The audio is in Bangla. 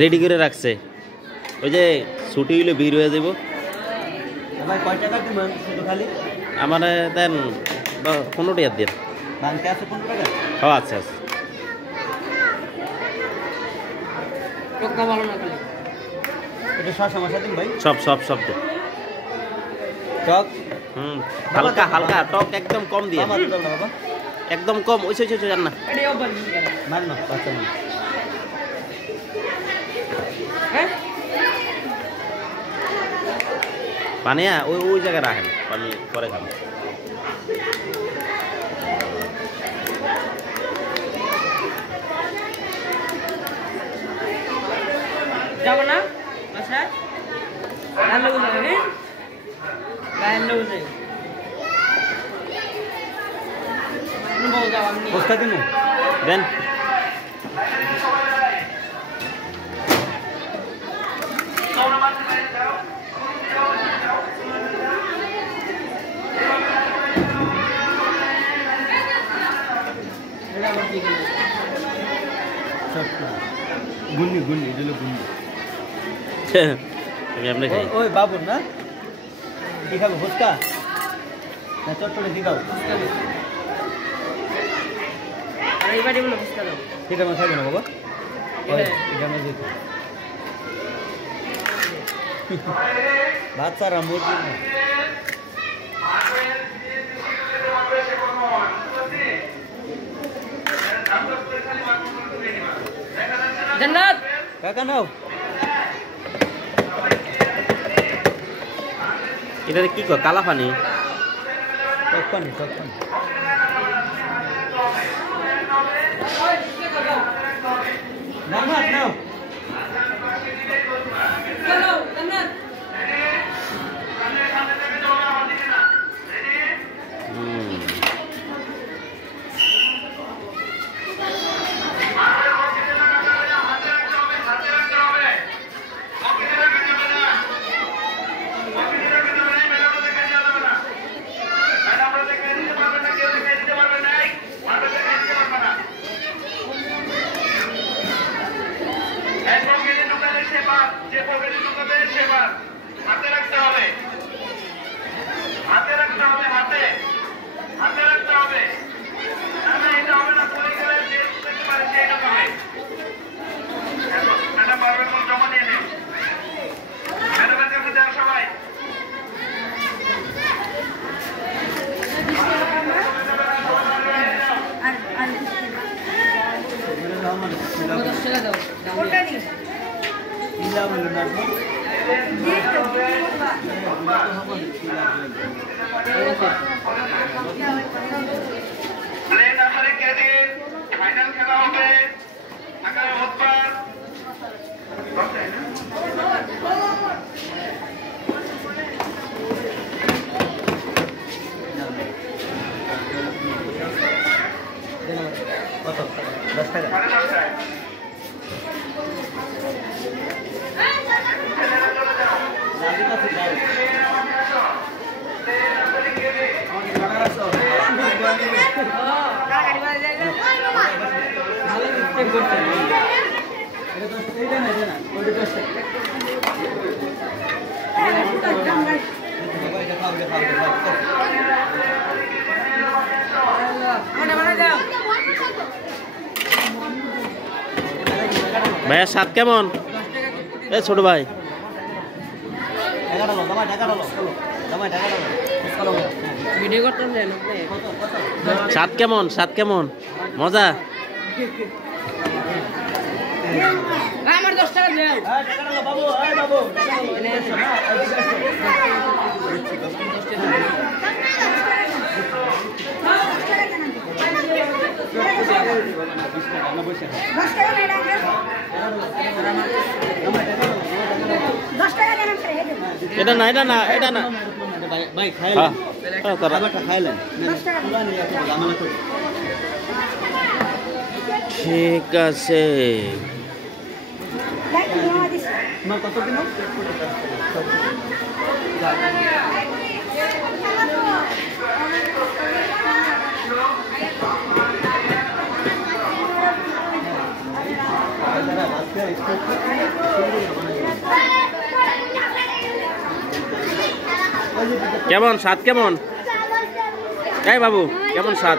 রেডি করে রাখছে ওই যে ছুটি হইলে ভিড় হয়ে যাব ভাই কয় টাকা দিবেন শুধু খালি আমার দেন 15 টাকা দেন বাংকে আছে 15 টাকা হ্যাঁ আচ্ছা আচ্ছা টক ভালো না খালি এটা সব সমস্যা দিন ভাই সব সব সব দেন টক হালকা হালকা টক একদম কম দিয়ে আমার দাও না বাবা একদম কম ওই ওই জান না এটাও বলবি কেন মার না বাচ্চা না হ্যাঁ পানিয়া ওই ওই জায়গায় রাখেন পানি পরে খাবেন যাব না বাসায় গান লোক যাবে গান লোক যাবে বল যাও আমি বস্তা দিন দেন গুন্নি গুন্নি দিল গুন্নি আমি আপনি খাই ওই বাবুর না কি খাবো ফুচকা না চটপটি দি দাও আর এই বাড়ি বলে বুঝতে দাও এটা আমার খাবে না বাবা ওই এটা আমার দিতে বাচ্চারা মুরগি না জান্নাত কাকা নাও এটা কি কয় কালা পানি তখন জান্নাত নাও চলো জান্নাত ফাইনাল খেলা হবে আগামী বুধবার কত 10 টাকা ভাইয়া স্বাদ কেমন এ ছোট ভাই ভিডিও করতেছেন স্বাদ কেমন স্বাদ কেমন মজা আমার 10 টাকা দেও বাবু বাবু এটা না এটা না এটা না ভাই খাই তারা খাবারটা খাইলেন পুরা নিয়ে এত ঝামেলা করে ঠিক আছে। তোমার কত দিন কেমন স্বাদ কেমন? এই বাবু কেমন স্বাদ?